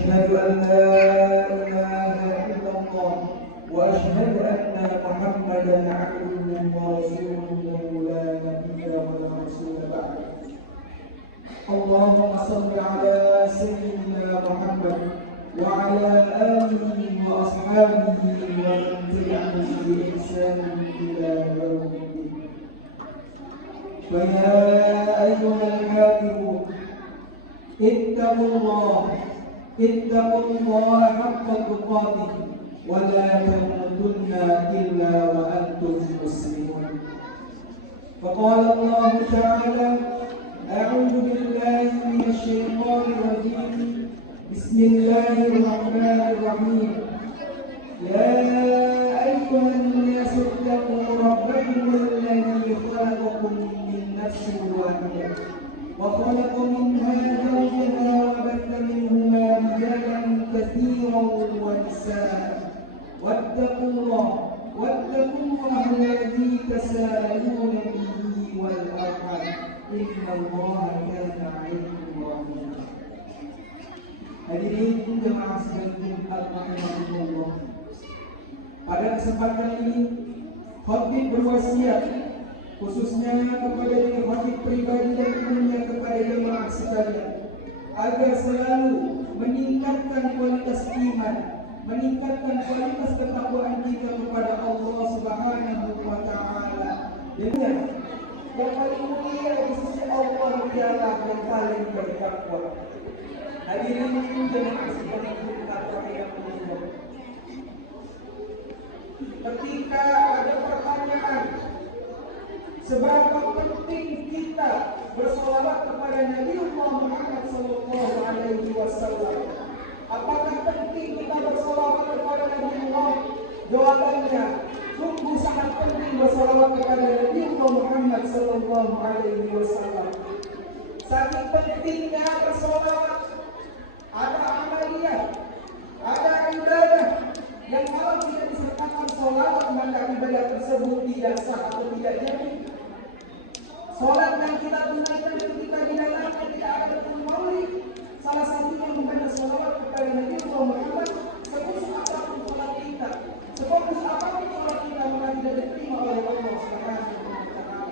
أشهد أن لا إله إلا الله وأشهد أن محمدا عبده ورسوله لا نبي ولا رسول بعده. اللهم صل على سيدنا محمد وعلى آله وأصحابه ومن تبعهم بإحسان إلى يوم الدين. فيا أيها الحاكمون اتقوا الله حق تقاته ولا تموتن إلا وأنتم مسلمون. فقال الله تعالى: أعوذ بالله من الشيطان الرجيم. بسم الله الرحمن الرحيم. يا أيها الناس اتقوا ربكم الذي خلقكم من نفس واحدة وخلق منها زوجها وبث منهما رجالا كثيرا ونساء واتقوا الله الذي تساءلون به والأرحام إن الله كان عليكم رقيبا. Hadirin jemaah sekalian rahimahullah. Pada kesempatan ini khatib berwasiat khususnya kepada diri khatib pribadi dan umumnya kepada jemaah sekalian agar selalu meningkatkan kualitas iman, meningkatkan kualitas ketakwaan kita kepada Allah Subhanahu wa taala. Dengan yang paling mulia di sisi Allah ialah yang paling bertakwa. Hadirin jemaah sekalian rahimahullah. Ketika ada pertanyaan seberapa penting kita bersolawat kepada Nabi Muhammad SAW, apakah penting kita bersolawat kepada Nabi Muhammad? Jawabannya, sungguh sangat penting bersolawat kepada Nabi Muhammad SAW. Saking pentingnya bersolawat, ada amaliyah, ada ibadah yang kalau tidak disertakan solawat maka ibadah tersebut tidak sah atau tidak jadi. Solat yang kita tunaikan ketika di dalamnya tidak ada maulid, salah satunya membaca solawat kepada Nabi Muhammad. Sebagus apapun solat kita, sebagus apapun solat kita maka tidak diterima oleh Allah Subhanahu wa taala.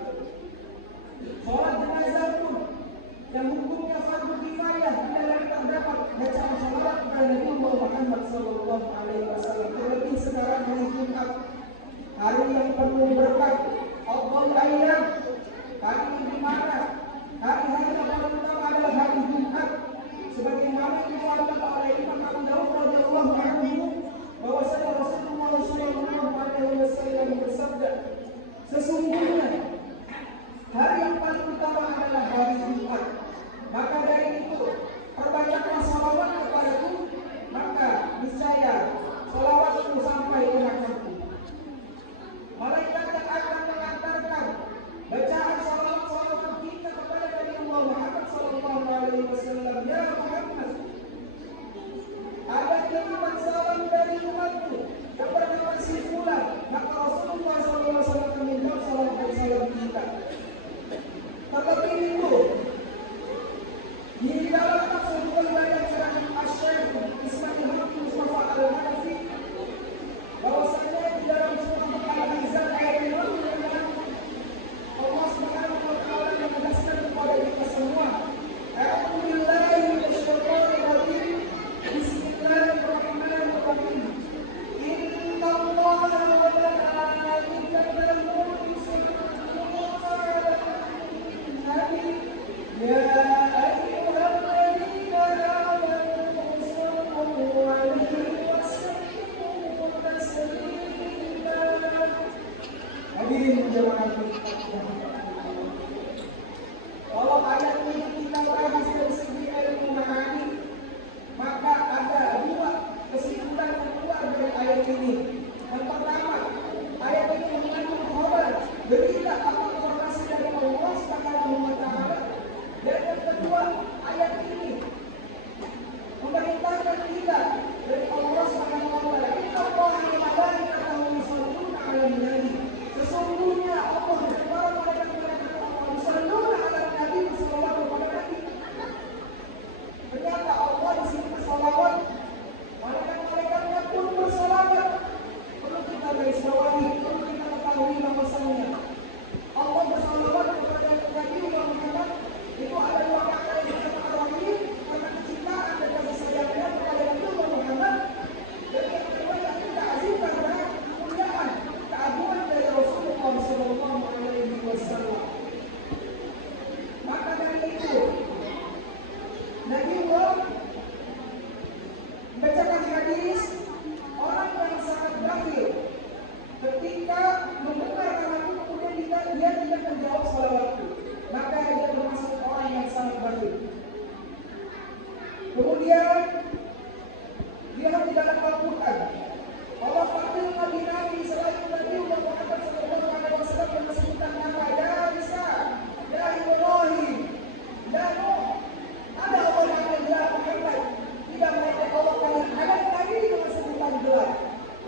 Solat jenazah pun yang hukumnya fardu kifayah tidak terdapat bacaan salawat kepada Nabi Muhammad SAW. Terlebih sekarang hari Jumat, hari yang penuh berkah, Afdhalul Ayyam, hari di mana hari-hari yang paling utama adalah hari Jumat. Sebagaimana dikatakan oleh Imam Abu Dawud radhiyallahu anhu bahwasanya Rasulullah SAW bersabda, sesungguhnya hari yang paling utama adalah hari Jumat. Maka dari itu perbanyaklah salawat kepadaku, maka niscaya salawatku sampai ke rahmatku. Malaikat yang akan mengantarkan bacaan salawat kita kepada Nabi Muhammad SAW. Ya Muhammad, ada kiriman salam dari umatku yang bernama si fulan. Maka Rasulullah SAW menjawab salawat dan salam kita. Terlebih itu, di dalam tafsir riwayat Syekh Asy-Syaikh Ismail Hakim Mustafa Al-Hanafi bahwasanya di dalam surah Al-Ahzab ayat 56 Allah Subhanahu wa taala menegaskan kepada kita semua, a'udzu billahi minasyaitonir rajim. Bismillahirrahmanirrahim. Innallaha wa malaikatahu yusalluna 'alan nabi ya kalau ayat ini kita bahas dari segi ilmu memahami, maka ada dua kesimpulan yang keluar dari ayat ini. Yang pertama, ayat ini mengandung khabar berita atau informasi dari Allah Subhanahu wa taala. Dan yang Kemudian dia tidak Al-Quran. Allah panggil nabi-nabi selain Nabi Muhammad SAW yang disebutkan nama ya Isa, ya Ibrahim, ya Nuh. Ada Allah yang ya Muhammad. Tidak mereka Allah panggil ada nabi dengan sebutan gelar.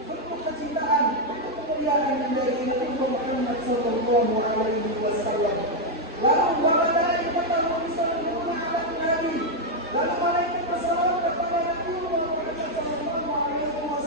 Bentuk kecintaan, bentuk kemuliaan dari Nabi Muhammad SAW. Lalu malaikat bersalawat ala Nabi. Lalu malaikat bersalawat kepada Nabi Muhammad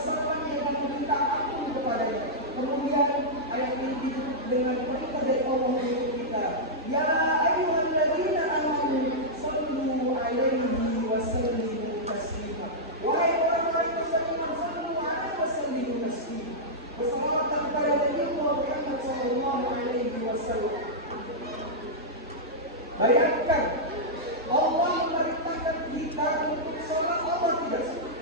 SAW dengan meminta ampun kepadanya. Kemudian ayat ini ditutup dengan perintah dari Allah untuk kita. Ya ayyuhalladzina amanu sallu alaihi wa sallimu taslima. Wahai orang-orang yang beriman, sallu alaihi wa sallimu taslima. Bersalawatlah kepada Nabi Muhammad SAW. Bayangkan Allah memerintahkan kita untuk sholat, Allah tidak sholat.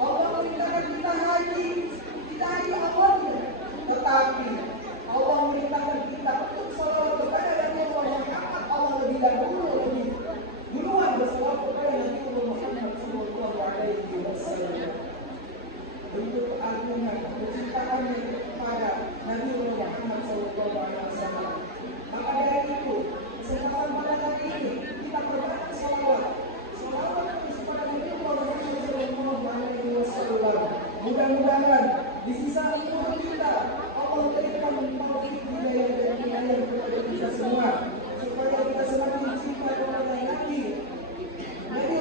Allah memerintahkan kita haji, kita haji Allah tidak. Tetapi Allah memerintahkan kita untuk sholat kepada Nabi Muhammad, Allah lebih dahulu lebih duluan bersolawat kepada Nabi Muhammad SAW. Bentuk keagungan, kecintaan kepada Nabi Muhammad SAW. Maka dari itu, kesempatan pada hari ini kita berbanyak salawat kepada Nabi Muhammad SAW. Mudah-mudahan di sisa umur kita Allah berikan taufik hidayah dan hidayah kepada kita semua, supaya kita semakin cinta kepada Nabi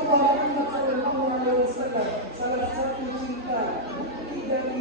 Muhammad SAW. Salah satu cinta bukti dari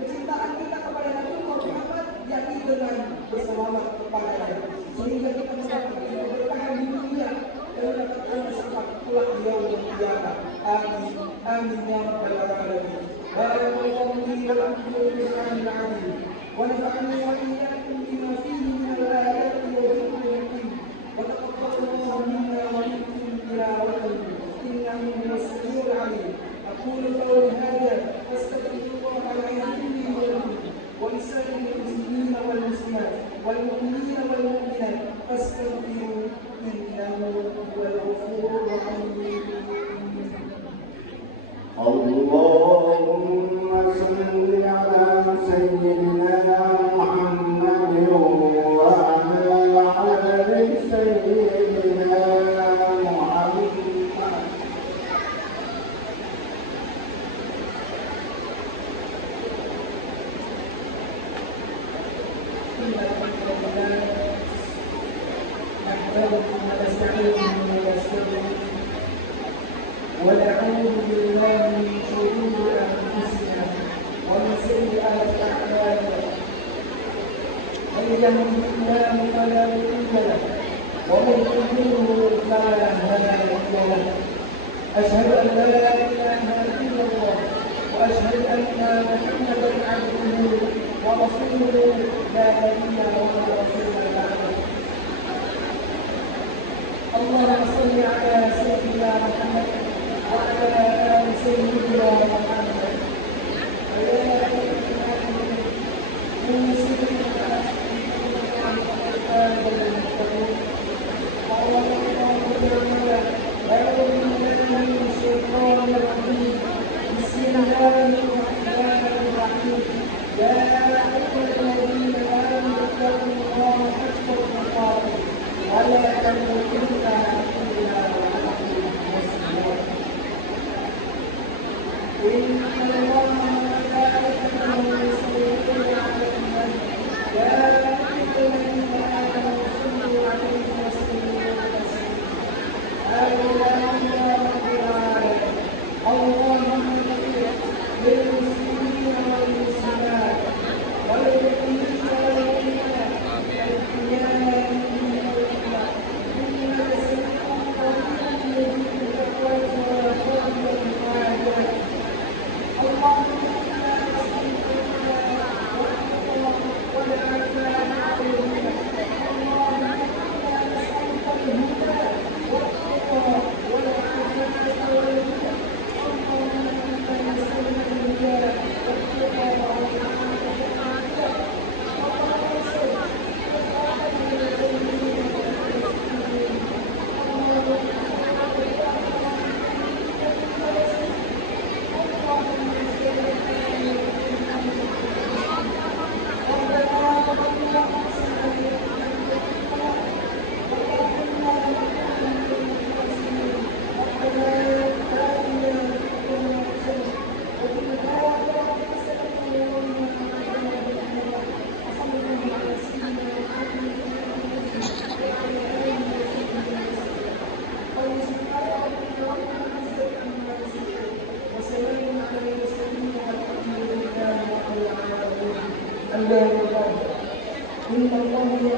kecintaan kita kepada Nabi Muhammad yakni dengan bersalawat kepadanya, sehingga kita mendapat keberkahan di dunia dan mendapatkan sifat kelak di yaumul qiyamah. Amin amin ya rabbal alamin. Barakallahu li wa lakum fil Qur'anil azim wa nafa'ani wa iyyakum bima fihi min al-ayati wa dhikril hakim. Wa taqabbalallahu minna wa minkum tilawatan innahu huwas samiul alim. أقول قولي هذا أستغفر الله العظيم لي ولكم ولسائر المسلمين والمسلمات والمؤمنين والمؤمنات فاستغفروه إنه هو الغفور الرحيم. اللهم صل على سيدنا محمد وعلى آل سيدنا محمد. ونعوذ بالله من شرور أنفسنا ومن سيئات أعمالنا. من يهده الله فلا مضل له ومن يضلل فلا هادي له. أشهد أن لا إله إلا الله وأشهد أن محمدا عبده ورسوله لا نبي ولا رسول بعده. اللهم صل على سيدنا محمد وعلى آل سيدنا محمد. بسم الله الرحمن الرحيم. يا أيها الذين آمنوا اتقوا الله حق تقاته ولا تموتن إلا وأنتم مسلمون.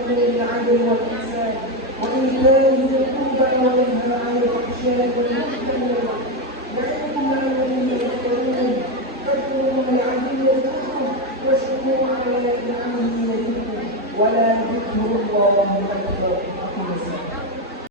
وتأمر بالعدل والإحسان وإيتاء ذي القربى وينهى عن الفحشاء والمنكر يعظكم لعلكم تذكرون فاذكروا لعلكم يذكرون واشكروا على نعمه يزدكم ولا ذكر الله أكبر.